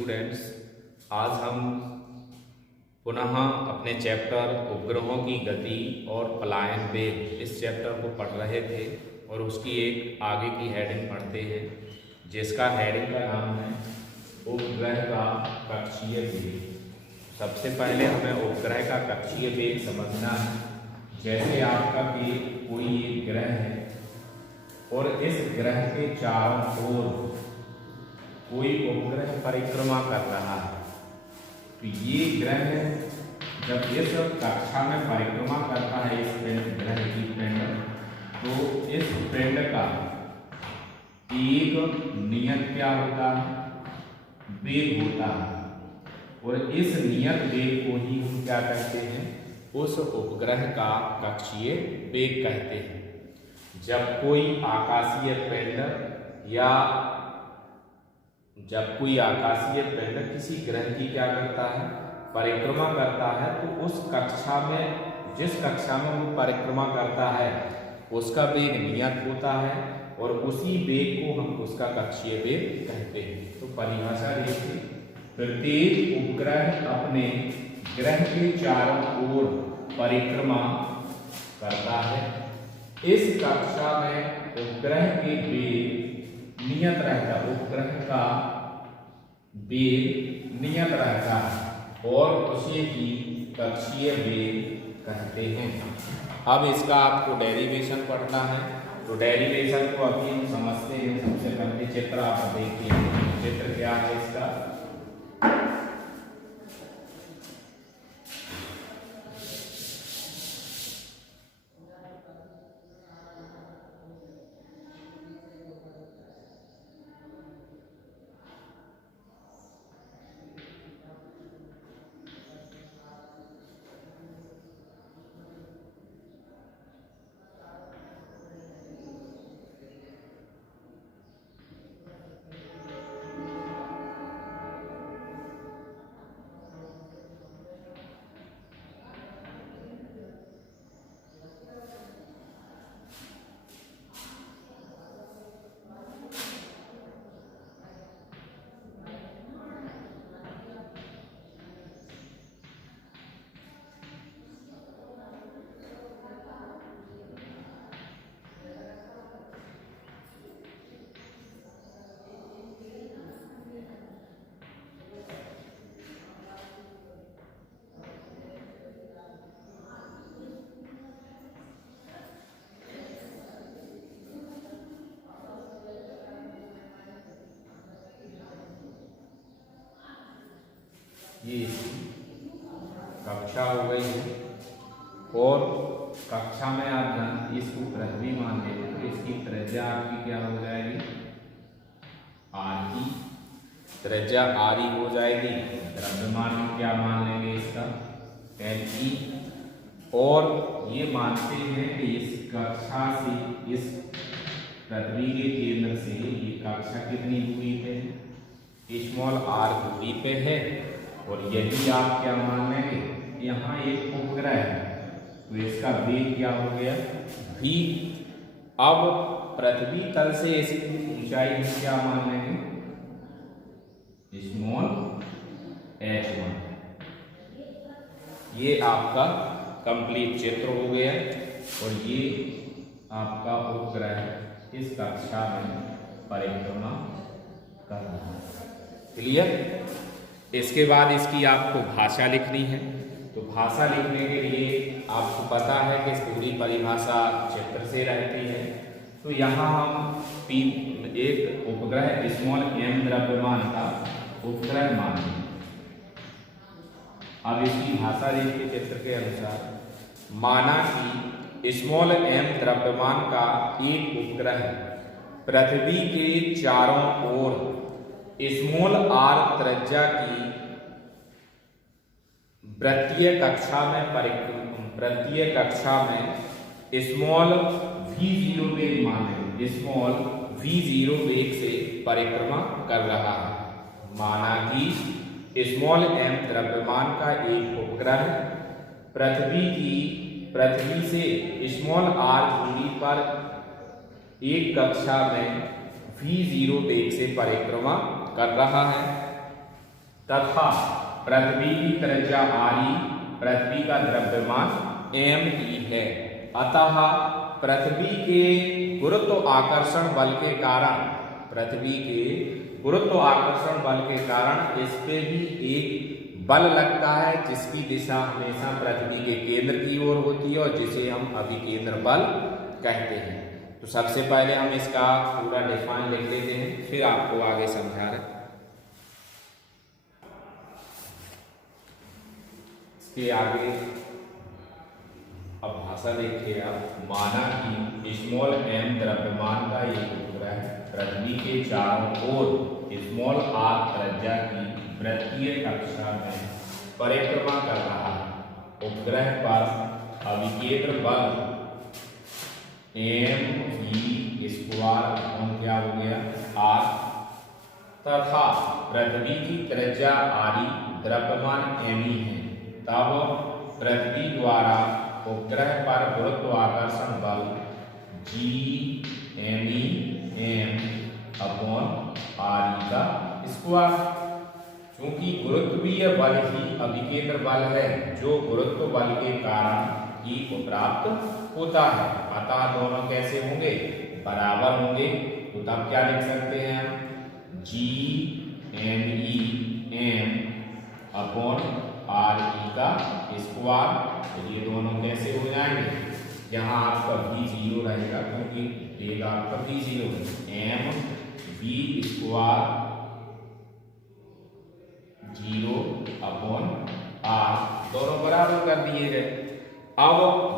Students, आज हम पुनः अपने चैप्टर उपग्रहों की गति और पलायन वेग इस चैप्टर को पढ़ रहे थे और उसकी एक आगे की हेडिंग पढ़ते हैं जिसका हेडिंग का नाम है उपग्रह का कक्षीय वेग। सबसे पहले हमें उपग्रह का कक्षीय वेग समझना है। जैसे आपका कोई एक ग्रह है और इस ग्रह के चारों ओर कोई उपग्रह परिक्रमा कर रहा है, तो ये ग्रह जब इस कक्षा में परिक्रमा करता है इस ग्रह की पिंड, तो इस पिंड का एक नियत क्या होता है, वेग होता है, और इस नियत वेग को ही हम क्या कहते हैं, उस उपग्रह का कक्षीय वेग कहते हैं। जब कोई आकाशीय पिंड किसी ग्रह की क्या करता है, परिक्रमा करता है, तो उस कक्षा में जिस कक्षा में वो परिक्रमा करता है उसका वेग नियत होता है और उसी वेग को हम उसका कक्षीय वेग कहते हैं। तो परिभाषा देखिए, प्रत्येक उपग्रह अपने ग्रह के चारों ओर परिक्रमा करता है। इस कक्षा में उपग्रह के वेग नियत रहता है, उपग्रह का वेग नियत रहता है और उसे ही कक्षीय वेग कहते हैं। अब इसका आपको डेरिवेशन पढ़ना है, तो डेरिवेशन को अभी हम समझते हैं। सबसे पहले चित्र आप देखिए, चित्र क्या है इसका, ये कक्षा हो गई है और कक्षा में आप जान इसको पृथ्वी मान लेते हैं, तो इसकी त्रिज्या आपकी क्या हो जाएगी, आर ई, त्रिज्या आर ई हो जाएगी। द्रव्यमान में क्या मान लेंगे, इसका एल ई, और ये मानते हैं कि इस कक्षा से इस पृथ्वी के केंद्र से ये कक्षा कितनी दूरी पे है, स्मॉल आर दूरी पे है। और यदि आप क्या मान लेंगे, यहाँ एक उपग्रह है, तो इसका वेग क्या हो गया, v। अब पृथ्वी तल से इसकी ऊंचाई हम क्या मान लेंगे, स्मॉल h1। ये आपका कंप्लीट चित्र हो गया और ये आपका उपग्रह इस कक्षा में परिक्रमा कर रहा है। क्लियर। इसके बाद इसकी आपको भाषा लिखनी है, तो भाषा लिखने के लिए आपको पता है कि पूरी परिभाषा चित्र से रहती है। तो यहाँ हम एक उपग्रह स्मॉल m द्रव्यमान का उपग्रह मानेंगे। अब इसकी भाषा देखिए चित्र के अनुसार, माना कि स्मॉल m द्रव्यमान का एक उपग्रह पृथ्वी के चारों ओर स्मॉल आर त्रिज्या की वृत्तीय कक्षा में स्मॉल v0 वेग माने स्मॉल v0 वेग से परिक्रमा कर रहा है। माना कि स्मॉल m द्रव्यमान का एक उपग्रह पृथ्वी से स्मॉल r दूरी पर एक कक्षा में v0 वेग से परिक्रमा कर रहा है। तथा पृथ्वी की त्रिज्या RE, पृथ्वी का द्रव्यमान ME है। अतः पृथ्वी के गुरुत्वाकर्षण बल के कारण, पृथ्वी के गुरुत्वाकर्षण बल के कारण इस पे भी एक बल लगता है जिसकी दिशा हमेशा पृथ्वी के केंद्र की ओर होती है और जिसे हम अभिकेंद्र बल कहते हैं। तो सबसे पहले हम इसका पूरा डिफाइन लिख लेते हैं, फिर आपको आगे समझा रहे। इसके आगे अब भाषा देखिए आप। माना कि स्मॉल m द्रव्यमान का एक उपग्रह पृथ्वी के चारों ओर स्मॉल r त्रिज्या की वृत्तीय कक्षा में परिक्रमा कर रहा है। उपग्रह पर अभिकेंद्र बल mv² क्या हो गया r, तथा पृथ्वी की त्रिज्या RE, द्रव्यमान me है। तब पृथ्वी द्वारा उपग्रह पर गुरुत्वाकर्षण बल Gme m/RE का स्क्वायर। चूंकि गुरुत्वीय बल ही अभिकेंद्र बल है जो गुरुत्व बल के कारण ही को प्राप्त होता है, अतः दोनों कैसे होंगे, बराबर होंगे। तो तब क्या लिख सकते हैं हम, Gme m/RE का स्क्वायर। ये दोनों कैसे हो जाएंगे, यहाँ आपका v 0 रहेगा क्योंकि देगा आपका v 0 mv² 0/r, दोनों बराबर कर दिए गए। अब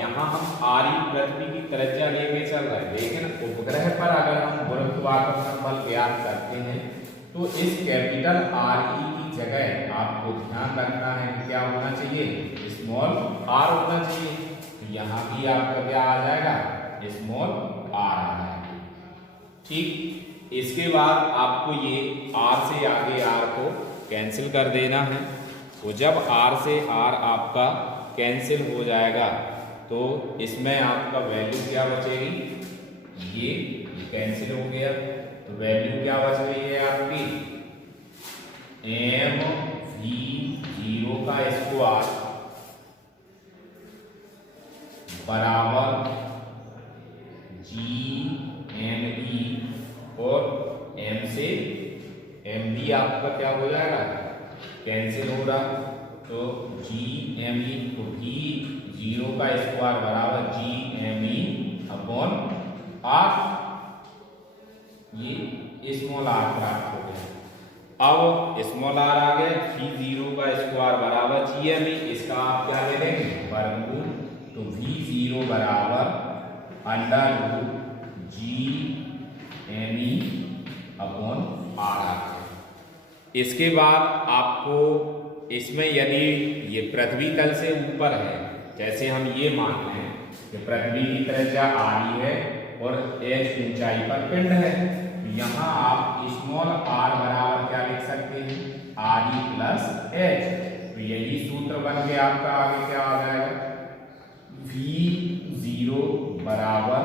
यहाँ हम RE पृथ्वी की त्रिज्या लेके चल रहे हैं, लेकिन उपग्रह पर अगर हम गुरुत्वाकर्षण बल ज्ञात करते हैं तो इस कैपिटल RE की जगह आपको ध्यान रखना है कि क्या होना चाहिए, स्मॉल r होना चाहिए। तो यहाँ भी आपका क्या आ जाएगा, स्मॉल r आ जाएगा। ठीक, इसके बाद आपको ये r से आगे r को कैंसिल कर देना है। तो जब r से r आपका कैंसिल हो जाएगा तो इसमें आपका वैल्यू क्या बचेगी, ये कैंसिल हो गया तो वैल्यू क्या बच रही है आपकी, mv0 का स्क्वायर बराबर Gme, और m से mv आपका क्या हो जाएगा, कैंसिल हो रहा, तो Gme को v0 का स्क्वायर बराबर Gme/r, ये स्मॉल r प्राप्त हो गया। अब स्मॉल r आ गए, v0 का स्क्वायर बराबर Gme, इसका आप क्या ले लेंगे, वर्गमूल। तो v0 बराबर √Gme/r। इसके बाद आपको इसमें यदि ये पृथ्वी तल से ऊपर है, जैसे हम ये मान लें कि पृथ्वी की त्रिज्या RE है और h ऊंचाई पर पिंड है, तो यहाँ आप स्मॉल r बराबर क्या लिख सकते हैं, RE + h। तो यही सूत्र बन के आपका आगे क्या आ जाएगा, v0 बराबर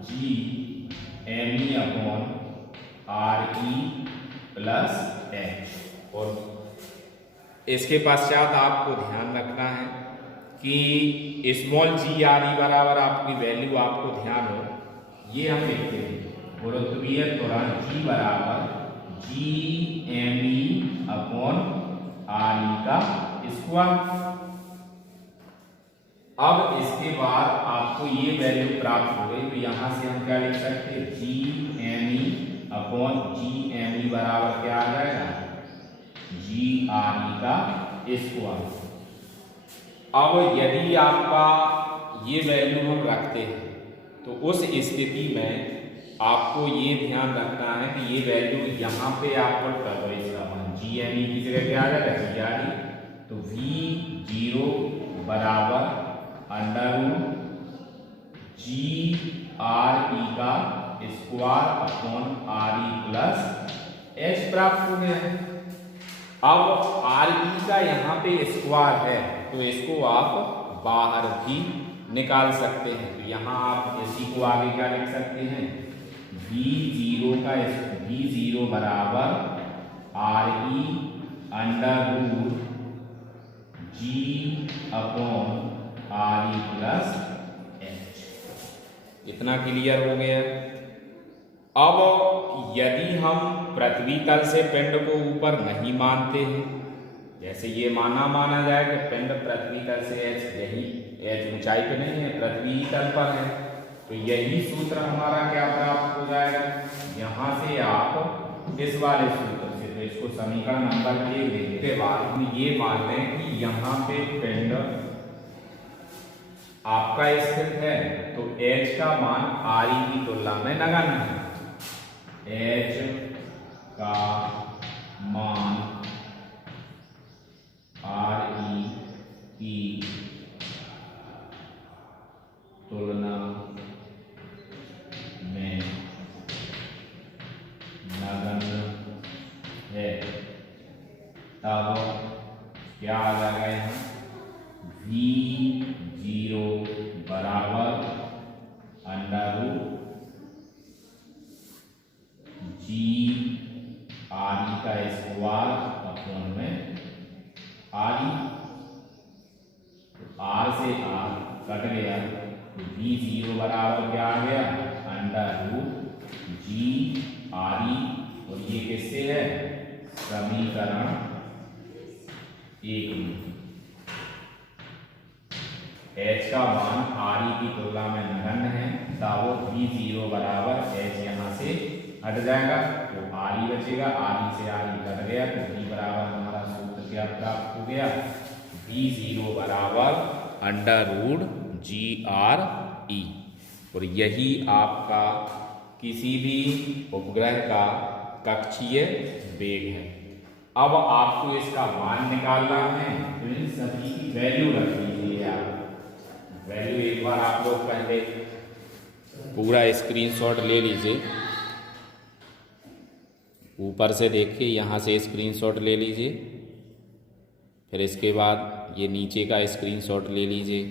√Gme/RE + h। और इसके पश्चात आपको ध्यान रखना है कि स्मॉल GRE बराबर आपकी वैल्यू आपको ध्यान हो, ये हम लिखते हैं गुरुत्वीय त्वरण G बराबर Gme/RE का स्क्वायर। अब इसके बाद आपको ये वैल्यू प्राप्त हो गई, तो यहाँ से हम क्या लिख सकते हैं, Gme/Gme बराबर क्या आ जाएगा, GRE का स्क्वायर। अब यदि आपका ये वैल्यू हम रखते हैं तो उस स्थिति में आपको ये ध्यान रखना है कि ये वैल्यू यहाँ पे आप पुट कर दो, इसका मान Gme की जगह क्या आ जाएगा, GRE। तो v0 बराबर √GRE का स्क्वायर/RE + h प्राप्त हो गया है। अब RE का यहाँ पे स्क्वायर है तो इसको आप बाहर भी निकाल सकते हैं। तो यहाँ आप इसी को आगे क्या लिख सकते हैं, v0 बराबर RE under root G upon RE plus H। इतना क्लियर हो गया। अब यदि हम पृथ्वी तल से पिंड को ऊपर नहीं मानते हैं, जैसे ये माना जाए कि पिंड पृथ्वी तल से H ऊंचाई पे नहीं है, पृथ्वी तल पर है, तो यही सूत्र हमारा क्या प्राप्त हो जाएगा। यहाँ से आप इस वाले सूत्र से, तो इसको समीकरण नंबर 1 लिखने के बाद हम ये मान लें कि यहाँ पे पिंड आपका स्थित है, तो H का मान RE की तुलना में नगण्य है। H का मान RE की तुलना में नगण्य है। तब क्या आ जाएगा यहाँ, V0 बराबर अंडर रूट G RE का स्क्वायर अपॉन में RE। तो R से R कट गया, तो V0 बराबर क्या आ गया, अंडर रूट G RE, और ये किससे है, समीकरण 1 में। H का मान RE की तुलना में नगण्य है, तब V0 बराबर H यहाँ से हट जाएगा, तो RE बचेगा, RE से RE कट गया, तो V बराबर हमारा सूत्र क्या प्राप्त हो गया, V0 बराबर अंडर रूट GRE। और यही आपका किसी भी उपग्रह का कक्षीय वेग है। अब आपको इसका मान निकालना है, तो इन सभी की वैल्यू रख लीजिए आप। वैल्यू एक बार आप लोग पहले पूरा स्क्रीनशॉट ले लीजिए, ऊपर से देखिए, यहाँ से स्क्रीनशॉट ले लीजिए, फिर इसके बाद ये नीचे का स्क्रीनशॉट ले लीजिए।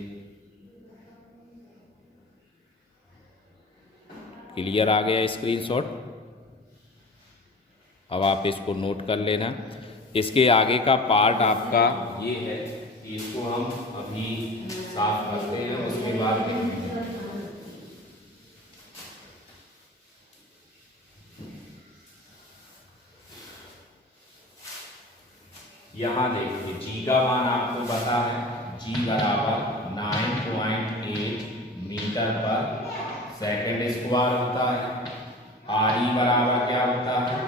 क्लियर आ गया स्क्रीनशॉट। अब आप इसको नोट कर लेना। इसके आगे का पार्ट आपका ये है कि इसको हम अभी साफ करते हैं, उसके बाद में यहाँ देखिए G का मान आपको पता है, G बराबर 9.8 मीटर पर सेकंड स्क्वायर होता है। RE बराबर क्या होता है,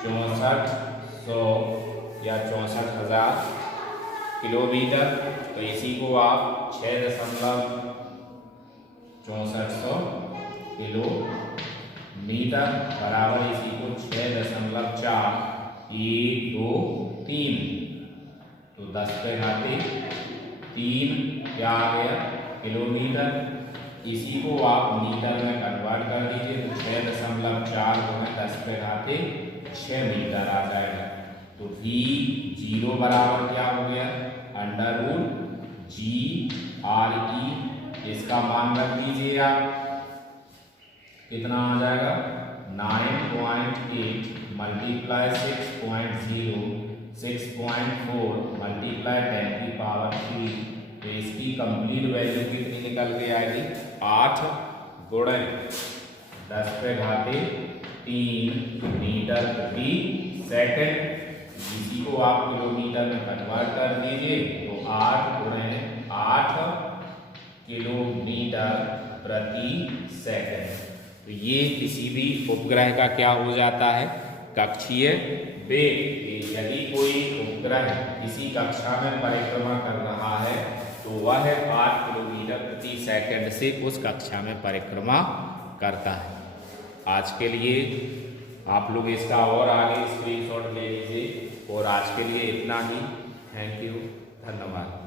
6400 या 64,000 किलोमीटर। तो इसी को आप 6.64 किलोमीटर बराबर इसी को 6.4123, तो 10 पे घाते 3 क्या आ गया, किलोमीटर। इसी को आप मीटर में कन्वर्ट कर दीजिए, तो 6.4 10 पे घाते 6 मीटर आ जाएगा। तो V0 बराबर क्या हो गया, अंडर रूट GRE। इसका मान रख दीजिए आप, कितना आ जाएगा, 9.8 मल्टीप्लाई 6.0 6.4 मल्टीप्लाई 10 की पावर 3। तो इसकी कंप्लीट वैल्यू कितनी निकल के आएगी, 8 गुणे 10 पे घाते 3 मीटर प्रति सेकंड। इसी को आप किलोमीटर में कन्वर्ट कर दीजिए, तो 8 गुणे 8 किलोमीटर प्रति सेकंड। तो ये किसी भी उपग्रह का क्या हो जाता है, कक्षीय वेग। यदि कोई उपग्रह किसी कक्षा में परिक्रमा कर रहा है, तो वह 8 किलोमीटर प्रति सेकंड से उस कक्षा में परिक्रमा करता है। आज के लिए आप लोग इसका और आगे स्क्रीनशॉट ले लीजिए, और आज के लिए इतना ही। थैंक यू, धन्यवाद।